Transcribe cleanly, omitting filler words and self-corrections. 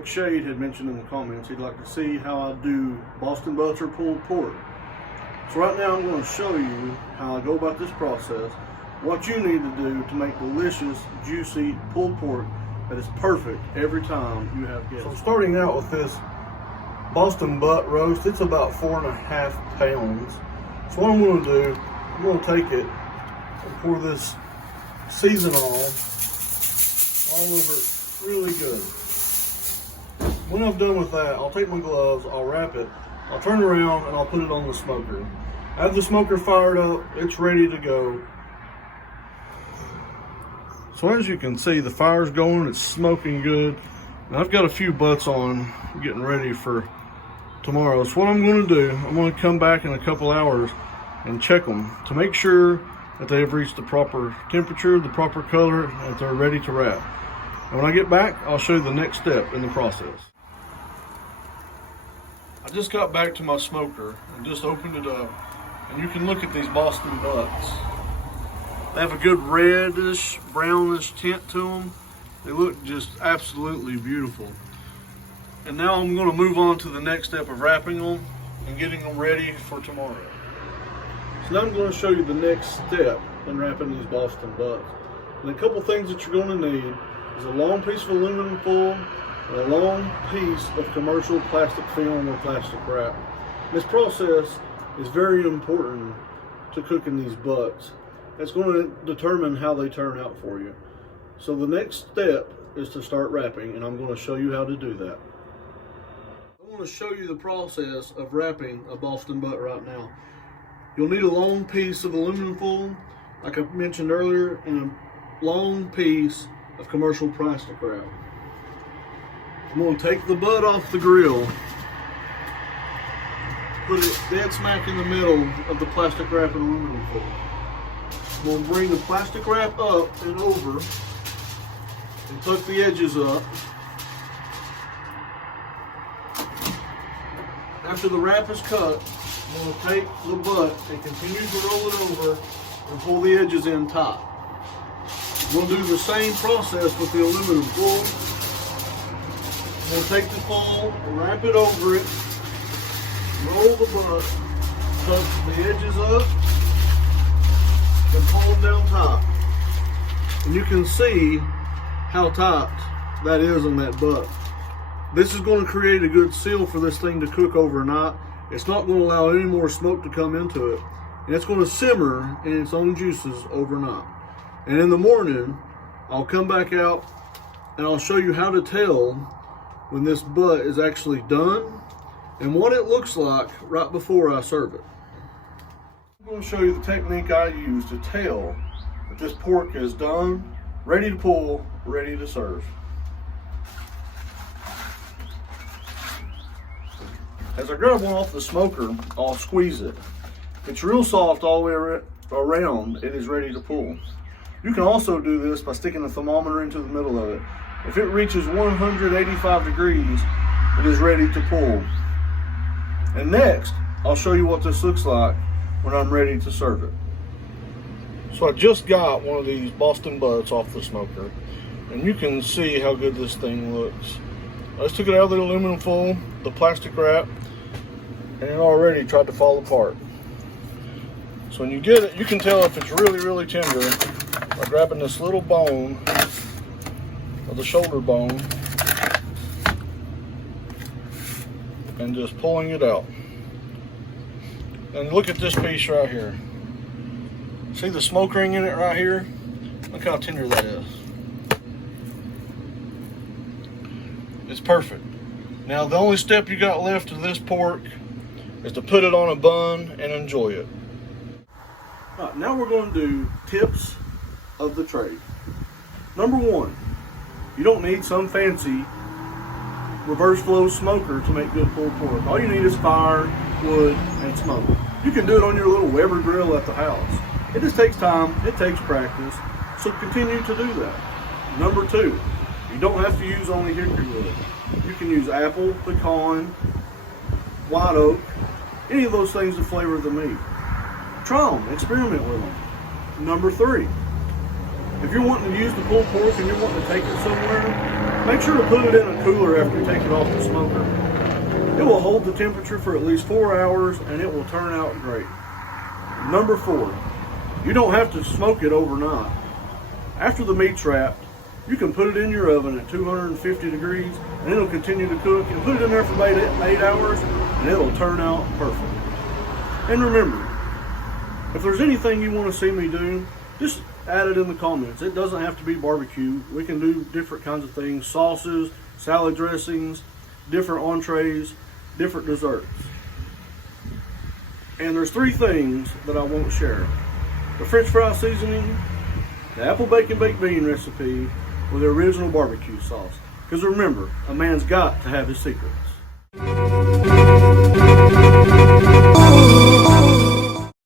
Rick Shade had mentioned in the comments he'd like to see how I do Boston Butts or pulled pork. So right now I'm going to show you how I go about this process, what you need to do to make delicious, juicy pulled pork that is perfect every time you have guests. So starting out with this Boston butt roast, it's about 4.5 pounds. So what I'm going to do, I'm going to take it and pour this season all over it really good. When I'm done with that, I'll take my gloves, I'll wrap it, I'll turn around and I'll put it on the smoker. I have the smoker fired up, it's ready to go. So as you can see, the fire's going, it's smoking good. And I've got a few butts on, getting ready for tomorrow. So what I'm going to do, I'm going to come back in a couple hours and check them to make sure that they have reached the proper temperature, the proper color, and that they're ready to wrap. And when I get back, I'll show you the next step in the process. I just got back to my smoker and just opened it up, and you can look at these Boston butts. They have a good reddish, brownish tint to them. They look just absolutely beautiful. And now I'm going to move on to the next step of wrapping them and getting them ready for tomorrow. So now I'm going to show you the next step in wrapping these Boston butts. And a couple things that you're going to need is a long piece of aluminum foil and a long piece of commercial plastic film or plastic wrap. This process is very important to cooking these butts. It's going to determine how they turn out for you. So the next step is to start wrapping, and I'm going to show you how to do that. I want to show you the process of wrapping a Boston butt right now. You'll need a long piece of aluminum foil, like I mentioned earlier, and a long piece of commercial plastic wrap. I'm going to take the butt off the grill, put it dead smack in the middle of the plastic wrap and aluminum foil. I'm going to bring the plastic wrap up and over and tuck the edges up. After the wrap is cut, I'm going to take the butt and continue to roll it over and pull the edges in tight. We'll do the same process with the aluminum foil. We'll take the foil, wrap it over it, roll the butt, tuck the edges up, and pull them down tight. And you can see how tight that is on that butt. This is going to create a good seal for this thing to cook overnight. It's not going to allow any more smoke to come into it. And it's going to simmer in its own juices overnight. And in the morning, I'll come back out and I'll show you how to tell when this butt is actually done and what it looks like right before I serve it. I'm going to show you the technique I use to tell that this pork is done, ready to pull, ready to serve. As I grab one off the smoker, I'll squeeze it. It's real soft all the way around, it is ready to pull. You can also do this by sticking a thermometer into the middle of it. If it reaches 185 degrees, it is ready to pull. And next, I'll show you what this looks like when I'm ready to serve it. So I just got one of these Boston butts off the smoker, and you can see how good this thing looks. I just took it out of the aluminum foil, the plastic wrap, and it already tried to fall apart. So when you get it, you can tell if it's really, really tender by grabbing this little bone, or the shoulder bone, and just pulling it out. And look at this piece right here. See the smoke ring in it right here? Look how tender that is. It's perfect. Now the only step you got left to this pork is to put it on a bun and enjoy it. All right, now we're going to do tips of the trade. Number one, you don't need some fancy reverse flow smoker to make good pulled pork. All you need is fire, wood, and smoke. You can do it on your little Weber grill at the house. It just takes time, it takes practice, so continue to do that. Number two, you don't have to use only hickory wood. You can use apple, pecan, white oak, any of those things that flavor the meat. Try them, experiment with them. Number three, if you're wanting to use the pulled pork and you're wanting to take it somewhere, Make sure to put it in a cooler after you take it off the smoker. It will hold the temperature for at least 4 hours and it will turn out great. Number 4, you don't have to smoke it overnight. After the meat's wrapped, you can put it in your oven at 250 degrees and it'll continue to cook, and put it in there for about 8 hours and it'll turn out perfect. And remember, if there's anything you want to see me do, just add it in the comments. It doesn't have to be barbecue. We can do different kinds of things: sauces, salad dressings, different entrees, different desserts. And there's 3 things that I won't share: the French fry seasoning, the apple bacon baked bean recipe, or the original barbecue sauce. Because remember, a man's got to have his secrets.